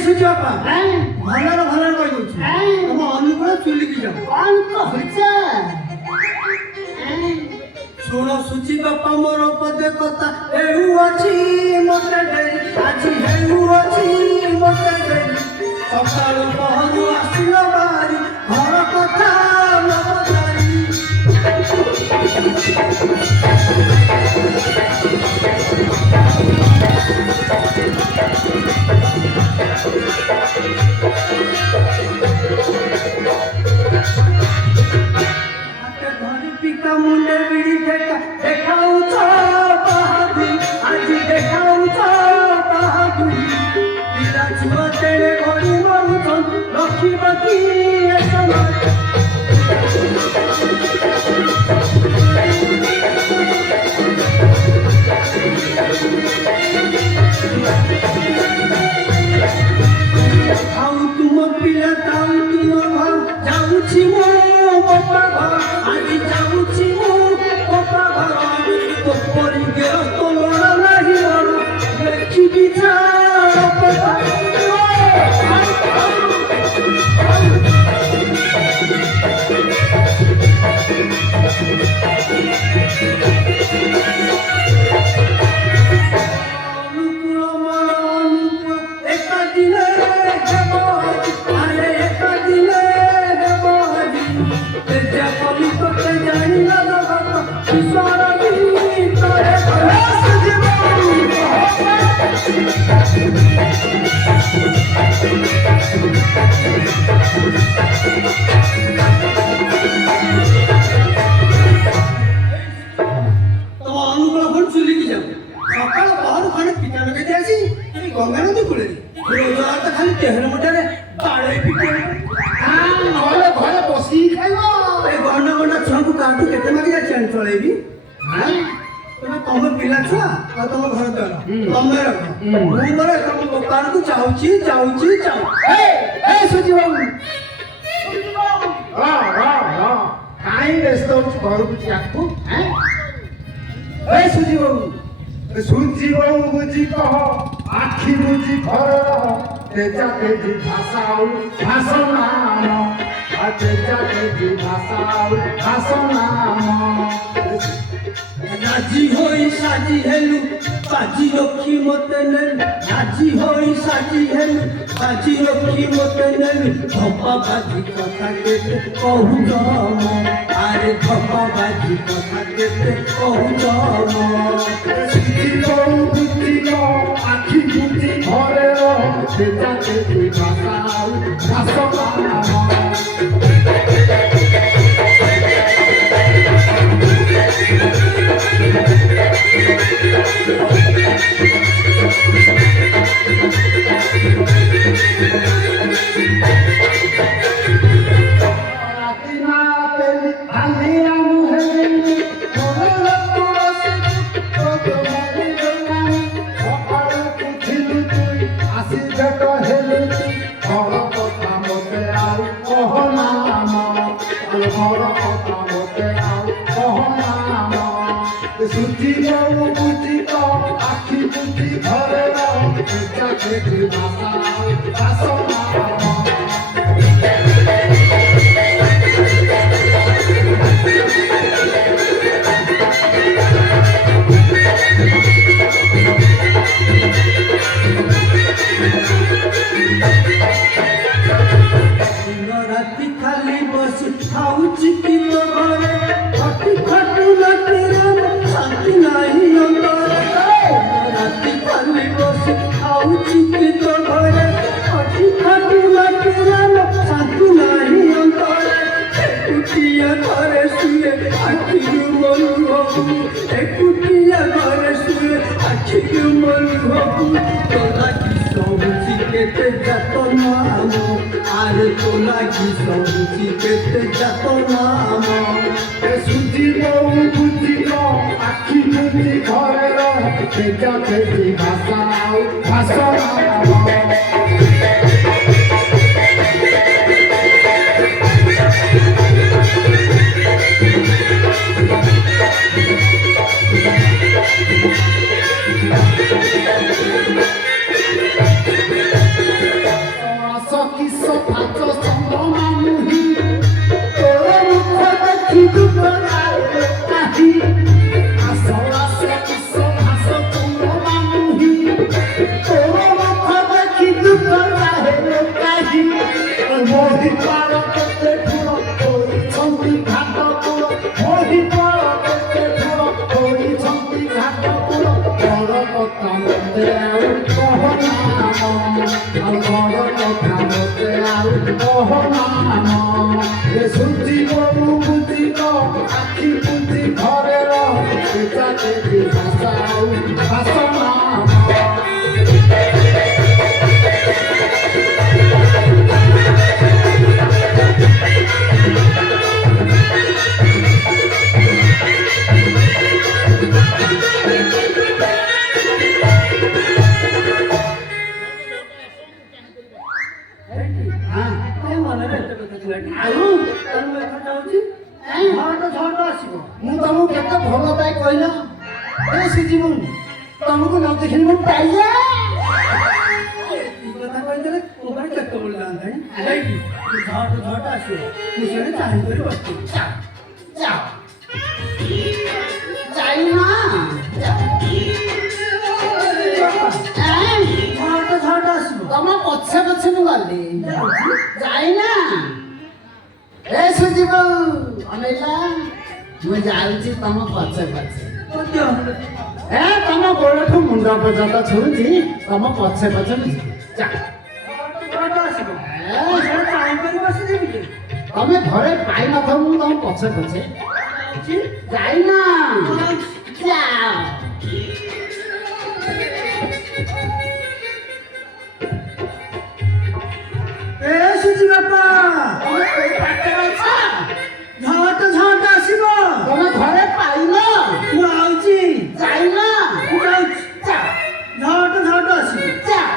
ସୁଜପା ଭଲରେ ଭଲରେ କହିଦଉଛି ତମ ଅନୁକୂଳ ଚୁଲିକି ଯାଅ କଣ କହୁଛ? ଶୁଣ ସୁଚି ବାପା ମୋର ପଦେ କଥା ହେଉଅଛି ମୋତେ ଡେରି ଆଜି ହେଉଅଛି ମୋତେ ଡେରି ସକାଳୁ ପହରୁ ଆସିଲ ବାହାରି ଘର କଥା ନ ପଚାରି ଧରି ପିକା ମୁଣ୍ଡେ ବିଡ଼ି দেখাউছ বাহাদুর আজি দেখাউছ বাহাদুর পিলা ছুয়া তেড়ে ঘড়ি মারুছন রখিব কি এ সময় আউ তুম পিলা তাউ তুম ঘর যাউছি মো বাপা ঘর আজি যাউছি মো বাপা ঘর তোপরি গের তোলড়া নাহি বড় দেখি বিচার বাপা গঙ্গা নদী কূলে রোজগার তো খালি দেহের মুঠারে বাড়াই পিটে নহলে ঘরে বসি খাইব এই গন্ড গন্ড ছুଆଙ୍କୁ କାହାଠୁ କେତେ ମାଗିଆ ଚେନ୍ ଚଳେଇବି ତମେ ପିଲା ଛୁଆ ଆଉ ତମ ଘର ଦ୍ୱାର ତମେ ରଖ ମୁଁ ମୋର ତମ ଦୋକାନକୁ ଯାଉଛି ଯାଉଛି ଯାଉ ସୁଜି ବାବୁ କାହିଁ ବ୍ୟସ୍ତ ହଉଛି ଘରକୁ ଯିବାକୁ ସୁଜି ବାବୁ ସୁଜି ବାବୁ ବୁଝି କହ আখি বুঝি ঘর তেজা তেজি ভাষাও ভাষণাম তেজা তেজি ভাষাও ভাষণাম রাজি হই সাজি হেলু বাজি রক্ষী মতে নেলু রাজি হই সাজি হেলু বাজি রক্ষী মতে নেলু ধপা বাজি কথা কেতে কহুছ আরে ধপা বাজি কথা কেতে কহুছ সুজি বউ বুঝি আখি বুঝি ঘরে তেজা তেজি ভাষাও ভাষণাম সুজি বউ বুঝি আখি বুঝি ঘরে তেজা তেজি ভাষাও ভাষণাম রাতি খালি বসি খাউছি কি তো ঘরে খটি খটু লটিরাম শান্তি নাই অন্তরে রাতি খালি বসি খাউছি কি তো ঘরে খটি খটু লটিরাম শান্তি নাই অন্তরে একুটিয়া ঘরে শুয়ে আখিরু মনু হবু একুটিয়া ঘরে শুয়ে আখিরু মনু হবু তোরা কি সবুজি কেটে যাত নাম আরে তোলা কি সবুজি পেতে যাত নাম সুজি বউ বুঝি আখি বুঝি ঘরে তেজা তেজি ভাষাও ভাষণাম ବଡ଼ କଥା ମୋତେ ଆଉ କହନା ଏ ସୁଜି ବବୁ ବୁଝିବ ଆଖି ବୁଝି ଘରେ ରହ ଚାକିରି ଭାଷା ଆଉ ଭାଷଣା ଏ ମନରେ ଏତେ କଥା ଥିଲା କି? ଆଉ ତାର ମୁଁ ଏକଥା ହଉଛି ଝଟ ଆସିବ। ମୁଁ ତମକୁ କେତେ ଭଲ ପାଇ କହିଲ ଏ ସିଜିବୁ ତମକୁ ନ ଦେଖିଲି ମୁଁ ପାଇଯା ଏତିକି କଥା କହିଦେଲେ ମୋ ପାଇଁ କେତେବେଳେ ଯାଆନ୍ତାଣି ଯାଇକି ଝଟ ଆସିବ ମୁଁ ସେଠି ଚାହିଁ କରି ବସିଥିଲି। ଯାଅ ଯାଇନା ଝଟ ଆସିବ। ତମ ପଛେ ପଛେ ମୁଁ ଗଲି ଯାଇନା ଏ ସୁଯିବ ଅନେଇଲା ମୁଁ ଯାଉଛି ତମ ପଛେ ପଛେ ଏ ତମ ଗୋଡ଼ଠୁ ମୁଣ୍ଡ ପର୍ଯ୍ୟନ୍ତ ଛୁଉଛି ତମ ପଛେ ପଛେ ମୁଁ ଯିବି ଝଟ ଆସିବ ମୁଁ ସେଠି ଚାହିଁ କରି ବସିଯିବି କି? ତମେ ଘରେ ପାଇନଥିବ ମୁଁ ତମ ପଛେ ପଛେ ଯାଉଛି ଯାଇନା ଯାଅ ଏ ସୁଜି ବାପା ତମେ କୋଉ ପାଖରେ ଅଛ ଝଟ ଆସିବ। ତମେ ଘରେ ପାଇନ ମୁଁ ଆଉଛି ଯାଇନା ମୁଁ ଯାଉଛି ଯାଅ ଝଟ ଆସିବ। ଯାଅ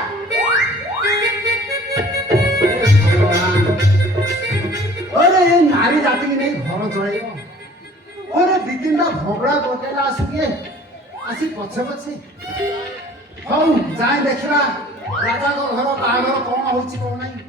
ଓରେ ଏ ନାରୀ ଜାତିକି ନେଇ ଘର ଚଳେଇବ ଓରେ ଦି ତିନିଟା ଭଗଡ଼ା ପକେଇଲା ଆସିକି ଆସି ପଛେ ପଛେ ହଉ ଯାଇ ଦେଖିବା ରାଜାଙ୍କ ଘର ବାହାଘର କଣ ହଉଛି କଣ ନାହିଁ